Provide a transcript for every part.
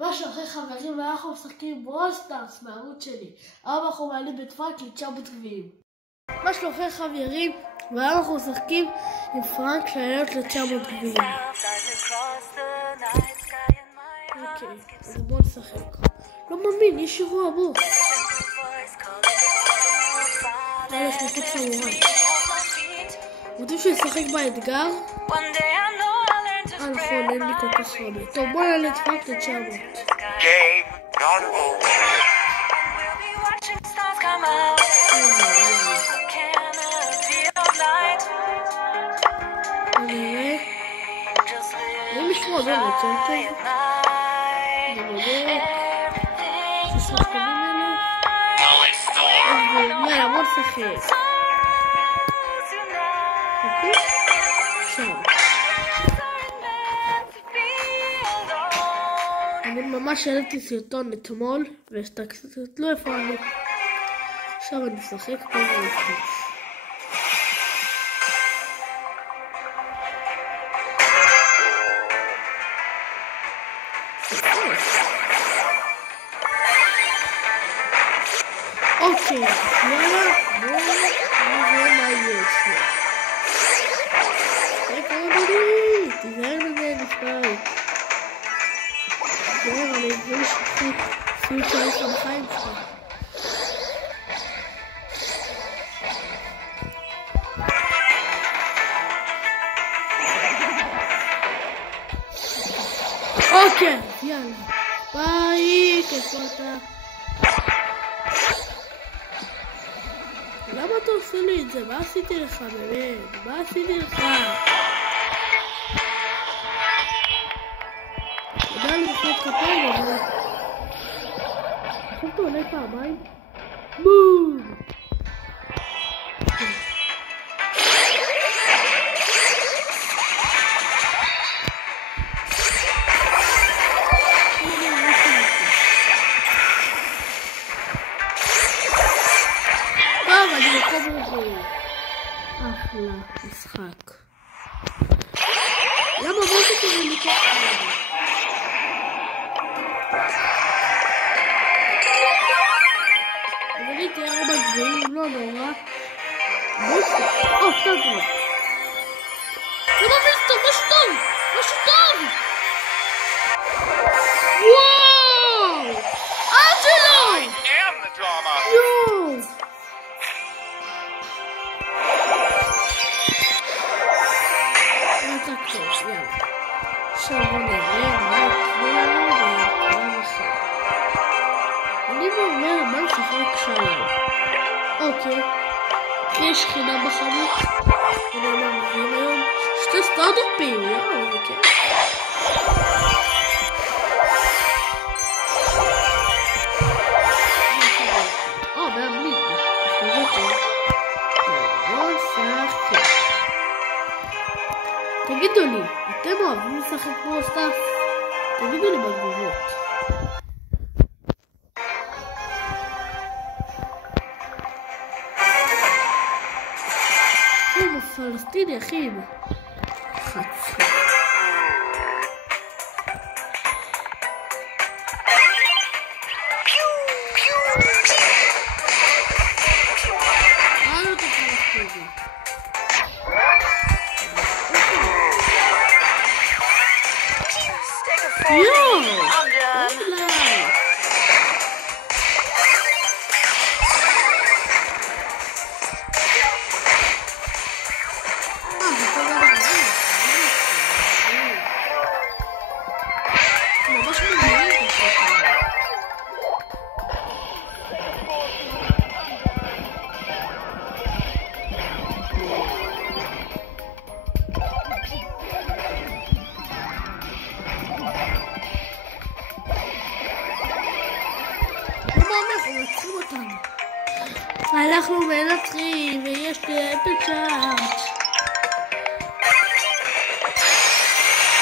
מה שאחרי חברים, ואנחנו משחקים ברול סטארס מהערוץ שלי. היום אנחנו מעלים בפרנק ל-900 גביעים. מה שלוחי חברים, והיום אנחנו משחקים עם פרנק שעלות ל-900 גביעים. אוקיי, אז בואו נשחק. לא מאמין, יש אירוע בו. יש מחוץ סמוראי. רוצים שישחק באתגר? נכון, אין לי כל כך הרבה. טוב, בואו נעלה את פרנק ל-900. אני משמוע באמת, זה טוב. יאללה, בוא נשחק. אוקיי? שם. אני ממש העליתי סרטון אתמול, ותסתכלו איפה אני. עכשיו אני משחק פה ולפני. אוקיי, יאללה, בואו נראה מה יש לו. תיזהר ממני, פרנק. תראה, אני אבוא לשחק אפילו שיש לך בחיים שלך. אוקיי, יאללה. ביי, איפה אתה? למה אתה עושה לי את זה? מה עשיתי לך באמת? מה עשיתי לך? יודע לי בכלל כפיים, אבל... עכשיו אתה עולה פעמיים? בום! טוב, אני מקום רביעי. אחלה משחק. למה בוא תקרא לי ככה? אבל הייתי 4 גביעים, לא נורא. טוב. זה ממש טוב, משהו טוב! משהו טוב! וואו! אנג'לו! יואו! יאללה. עכשיו בוא נראה מה יקרה לנו אחר. אני אומר מה לשחק שלום. אוקיי. יש חינם בחנות. אני אומר מביאים היום 2 סטארט-אפים. יאללה, זה כיף. באמליק. בוא נשחק. תגידו לי, אתם אוהבים לשחק ברול סטארס? תגידו לי בתגובות. הפלסטיני אחי. חצי. הלו את הפלסטיני. יואו! אנחנו מנצחים ויש לי את הצ'אט.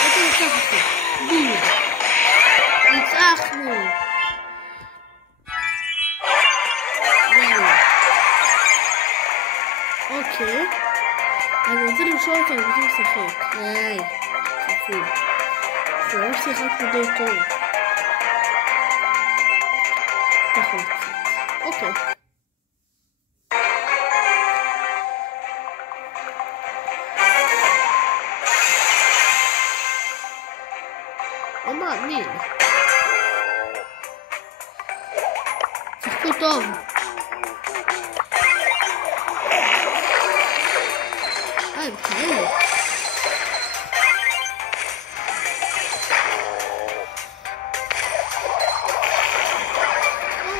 איפה ניצחנו? בי. ניצחנו. אוקיי. אני רוצה לשאול אותם אם רוצים לשחק. היי. חפים. שלא שיחקנו די טוב. נפתח עוד קצת. אוקיי. לא מאמין. שיחקו טוב. הם כאלה.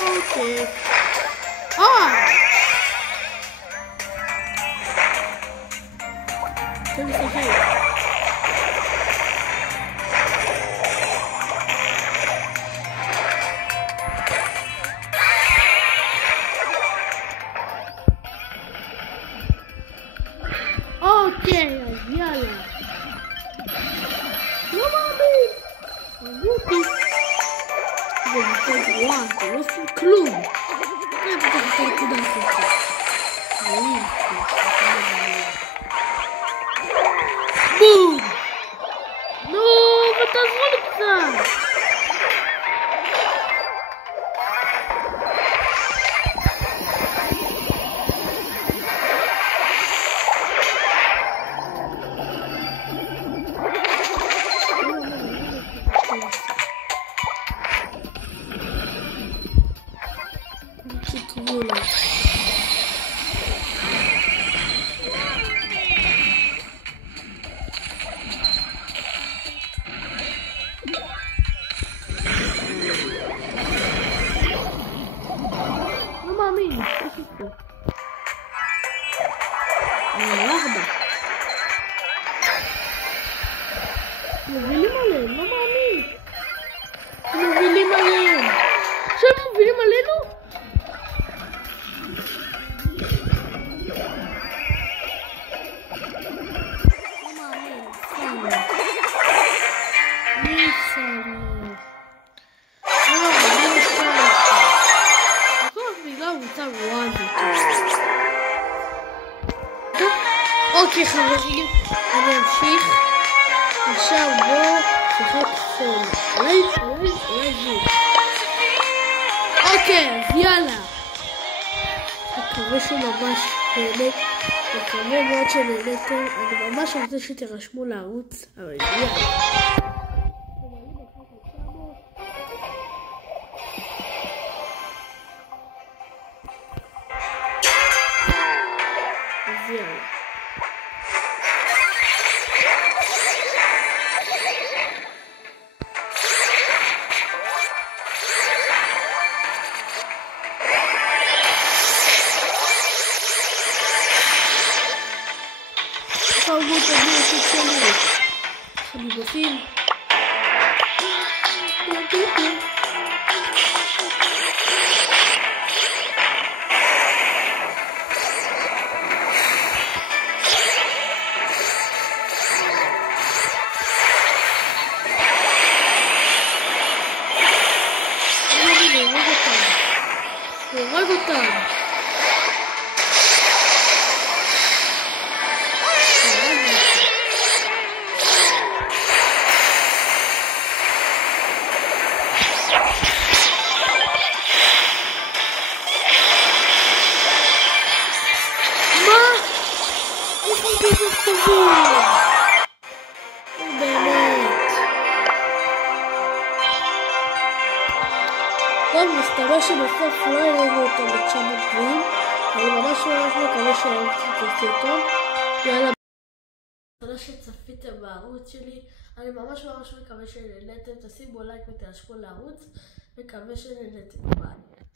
אוקיי. תן לשחק. אוקיי, אז יאללה. לא מאמין. עזבו זה נקודה גרועה, זה לא עושים כלום. כן, זה תחת הנקודה הזאת. בום! נו, ותעזרו לי קצת. מובילים עליהם, לא מאמין. מובילים עליהם. עכשיו מובילים עלינו? לא מאמין, סתם. מי סתם? לא מאמין, סתם. הכל בגלל מותר וואזי. אוקיי חברים, אני אמשיך. עכשיו בואו שחק סול. אולי זו. אוקיי, אז יאללה. מקווה שממש באמת, מקווה מאוד שנהנתם. אני ממש רוצה שתירשמו לערוץ, אבל יאללה. אז יאללה. תרבות הגיל שלי חביבותים הורג אותם טוב, מסתבר שבסוף לא הראינו אותו ב-900 גבוהים. אני ממש מקווה שהראיתי אותו. יאללה, תודה שצפיתם בערוץ שלי. אני ממש מקווה שנהנתם. תשימו לייק ותירשמו לערוץ. מקווה שנהנתם. ביי.